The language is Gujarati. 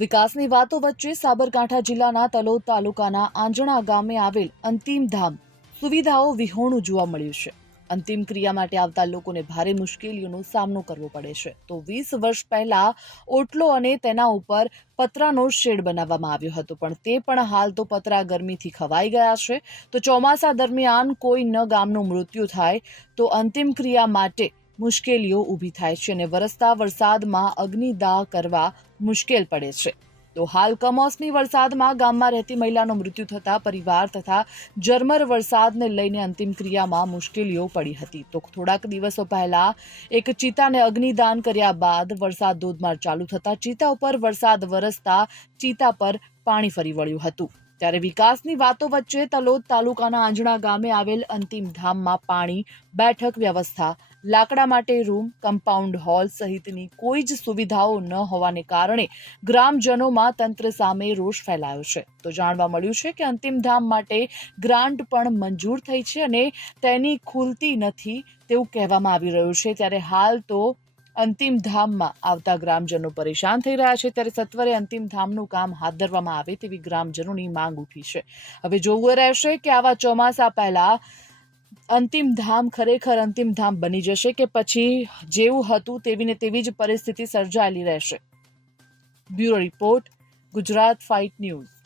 વિકાસની વાતો વચ્ચે સાબરકાંઠા જિલ્લાના તલોદ તાલુકાના આંજણા ગામે આવેલ અંતિમ ધામ સુવિધાઓ વિહોણું જોવા મળ્યું છે. અંતિમ ક્રિયા માટે આવતા લોકોને ભારે મુશ્કેલીઓનો સામનો કરવો પડે છે. તો વીસ વર્ષ પહેલા ઓટલો અને તેના ઉપર પતરાનો શેડ બનાવવામાં આવ્યો હતો, પણ તે પણ હાલ તો પતરા ગરમીથી ખવાઈ ગયા છે. તો ચોમાસા દરમિયાન કોઈ ન ગામનું મૃત્યુ થાય તો અંતિમ ક્રિયા માટે મુશ્કેલીઓ ઊભી થાય છે અને વરસતા વરસાદમાં અગ્નિદાહ કરવા મુશ્કેલ પડે છે. તો હાલ કમોસમી વરસાદમાં ગામમાં રહેતી મહિલાનું મૃત્યુ થતા પરિવાર તથા ઝરમર વરસાદને લઈને અંતિમ ક્રિયામાં મુશ્કેલીઓ પડી હતી. તો થોડાક દિવસો પહેલા એક ચિતાને અગ્નિદાન કર્યા બાદ વરસાદ ધોધમાર ચાલુ થતા ચિતા ઉપર વરસાદ વરસતા ચિતા પર પાણી ફરી વળ્યું હતું. ત્યારે વિકાસની વાતો વચ્ચે તલોદ તાલુકાના આંજણા ગામે આવેલ અંતિમ ધામમાં પાણી, બેઠક વ્યવસ્થા, લાકડા માટે રૂમ, કમ્પાઉન્ડ હોલ સહિતની કોઈ જ સુવિધાઓ ન હોવાને કારણે ગ્રામજનોમાં તંત્ર સામે રોષ ફેલાયો છે. તો જાણવા મળ્યું છે કે અંતિમ ધામ માટે ગ્રાન્ટ પણ મંજૂર થઈ છે અને તેની ખુલતી નથી તેવું કહેવામાં આવી રહ્યું છે. ત્યારે હાલ તો અંતિમ ધામમાં આવતા ગ્રામજનો પરેશાન થઈ રહ્યા છે. ત્યારે સત્વરે અંતિમ ધામનું કામ હાથ ધરવામાં આવે તેવી ગ્રામજનોની માંગ ઉઠી છે. હવે જોવું રહેશે કે આવા ચોમાસા પહેલા અંતિમ ધામ ખરેખર અંતિમ ધામ બની જશે કે પછી જેવું હતું તેવી ને તેવી જ પરિસ્થિતિ સર્જાયેલી રહેશે. Bureau report, Gujarat fight news.